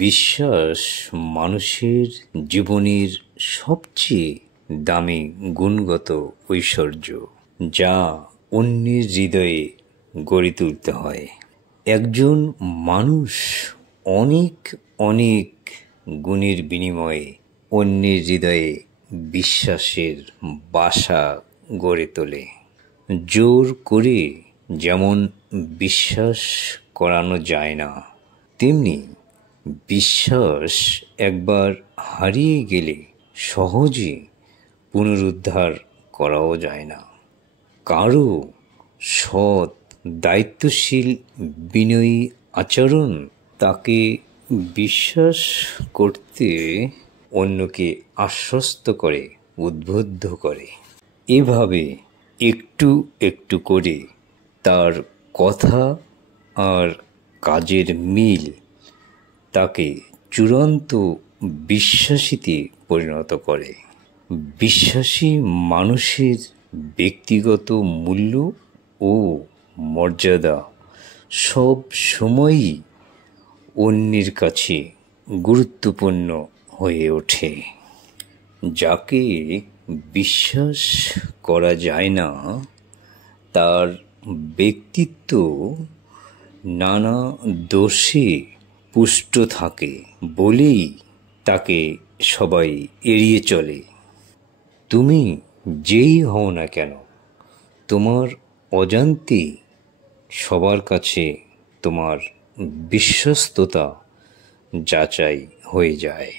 বিশ্বাস মানুষের জীবনের সবচেয়ে দামি গুণগত ঐশ্বর্য, যা অন্যের হৃদয়ে গড়ে তুলতে হয়। একজন মানুষ অনেক অনেক গুণের বিনিময়ে অন্যের হৃদয়ে বিশ্বাসের বাসা গড়ে তোলে। জোর করে যেমন বিশ্বাস করানো যায় না, তেমনি বিশ্বাস একবার হারিয়ে গেলে সহজে পুনরুদ্ধার করাও যায় না। কারো সৎ, দায়িত্বশীল, বিনয়ী আচরণ তাকে বিশ্বাস করতে, অন্যকে আশ্বস্ত করে, উদ্বুদ্ধ করে। এভাবে একটু একটু করে তার কথা আর কাজের মিল তাকে চূড়ান্ত বিশ্বাসীতে পরিণত করে। বিশ্বাসী মানুষের ব্যক্তিগত মূল্য ও মর্যাদা সব সময়ই অন্যের কাছে গুরুত্বপূর্ণ হয়ে ওঠে। যাকে বিশ্বাস করা যায় না, তার ব্যক্তিত্ব নানা দোষে পুষ্ট থাকে বলেই তাকে সবাই এড়িয়ে চলে। তুমি যেই হও না কেন, তোমার অজান্তে সবার কাছে তোমার বিশ্বস্ততা যাচাই হয়ে যায়।